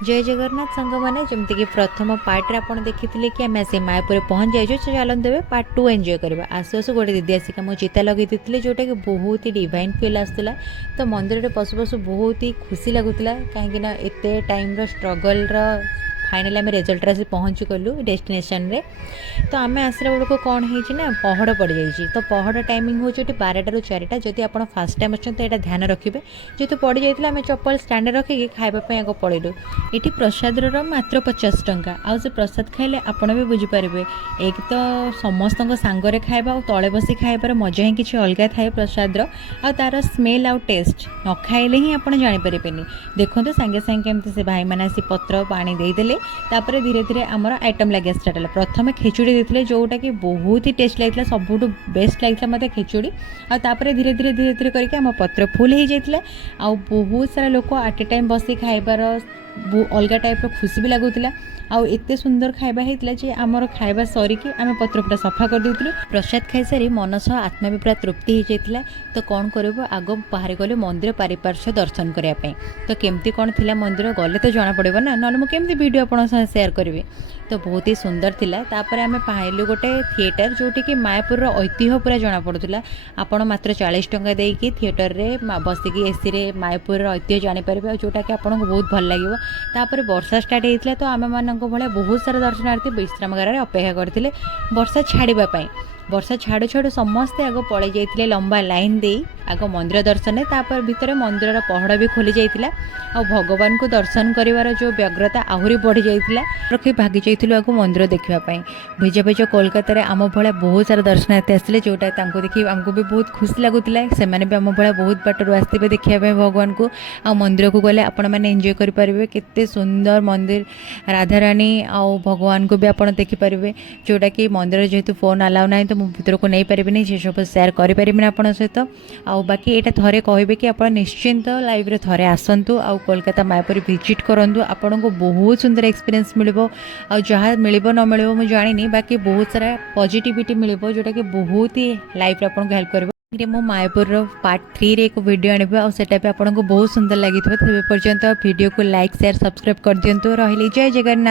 जय जगन्नाथ सांग मैंने जमीक प्रथम पार्ट आप देखी कि आम से मायापुर पहुँच जाइए चलते हुए पार्ट 2 एंजॉय करवा आसु आसु गोटे दीदी आसिक मो चिता लगे जोटा कि बहुत ही डिवाइन फील आसूला। तो मंदिर में पशु पशु बहुत ही खुशी लगुला कहीं एत टाइम स्ट्रगल फाइनाली आम रिजल्ट आसी पहुँची गलु डेस्टिनेशन रे। तो आम आसला बेलू कौन होना पहड़ पड़ जाइए। तो पहड़ टाइमिंग हूँ 12टा ରୁ 4टा। जदि आप फास्ट टाइम अच्छा तो यहाँ ध्यान रखिए जेहतु पड़ जाइए आम चप्पल स्टाण्ड रखिकी खावाई आग पड़ेलु। ये प्रसाद मात्र 50 टंका आउ से प्रसाद खाइले आपण भी बुझीपारे एक तो समस्त सांगरे खाଇବା और तले बसी खाइबार मजा ही किसी अलग थाए प्रसाद आ तार स्मेल आउ टेस्ट न खाइले ही आप जानीपारे। देखो सांगे सांगे केमती से भाई मैंने आसी पत्र पानी देदेले तापर धीरे धीरे आमर आइटम लगे स्टार्ट है। प्रथम खिचुड़ी देते जोटा कि बहुत ही टेस्ट लगी सबुठ बेस्ट लगी मत खिचुड़ी आपर धीरे धीरे धीरे धीरे करके आम पत्र फुल हो जाता आ बहुत सारा लोक आट ए टाइम बसी खाइबार अलग टाइप खुशी भी लगुला। आउ एते सुंदर खाଇବା ହେଇଥିଲା जे आमर खाଇବା सरिकी आम पत्र पूरा सफा कर देउथलु। प्रसाद खाई सारी मन सह आत्मा भी पूरा तृप्ति हो जाइतिला। तो कौन करबो आगो बाहर गले मंदिर पारिपार्श्व दर्शन करिया पे। तो केमती कौन थिला मंदिर गले तो जाना पड़िबो ना नले मु केमती वीडियो आपन सह शेयर करबी। तो बहुत ही सुंदर थिला। तापर आम पाइलु गोटे थिएटर जोटी कि मायापुर ऐतिह्य पूरा जना पड़ुला। आपण मात्र 40 टंका देकी थिएटर रे बसिकी एसी रे मायापुर ऐतिह्य जानि परिबे जोटा कि आपन को बहुत भल लागिवो। तापर वर्षा स्टार्ट होइतिला तो आम मान भाया बहुत सारा दर्शनार्थी विश्रामगार अपेक्षा करते वर्षा छाड़ापी। वर्षा छाड़ू छाड़ू समस्ते आग पड़े जाते लंबा लाइन दे आग मंदिर दर्शन तापर भितर मंदिर पहड़ भी खोली जाइतिला। आ भगवान को दर्शन करिवार जो व्यग्रता आहरी बढ़ी जाइतिला। रखी भागी जाइथिलु आगो मंदिर देखिबा भिज भिज कोलकाता रे आम भाया बहुत सारा दर्शनार्थी आसले जोटा तांको देखि आमको भी बहुत खुशी लगुला। सेमाने भी आम भाया बहुत बाटरू आसथिबे देखिबा भगवान को आ मंदिर को गले आपण माने एंजॉय करि परिबे। केते सुंदर मंदिर राधा रानी आ भगवान को भी आपण देखि परिबे जोटा कि मंदिर जेहेतु फोन अलाउ नाही तो भितर को नहीं पारिबिनी से सब शेयर करें आपण सहित। आउ बाकी यहाँ थे कहे कि आप निश्चिंत लाइव रे थे आसतु आ कोलकाता मायापुर विजिट करूँ आपन को बहुत सुंदर एक्सपीरियंस मिलिबो। आ जहाँ मिलिबो न मिलिबो मु जानिनी बाकी बहुत सारा पॉजिटिविटी मिलिबो जोटा कि बहुत ही लाइफ रे आपन को हेल्प करिवो। मो मायापुर पार्ट 3 रे एक वीडियो आनिबो आ सेटा पे आपन को बहुत सुंदर लागि थबे। तबे पर्यंत वीडियो को लाइक शेयर सब्सक्राइब कर दियंतु। रहिले जय जगन्नाथ।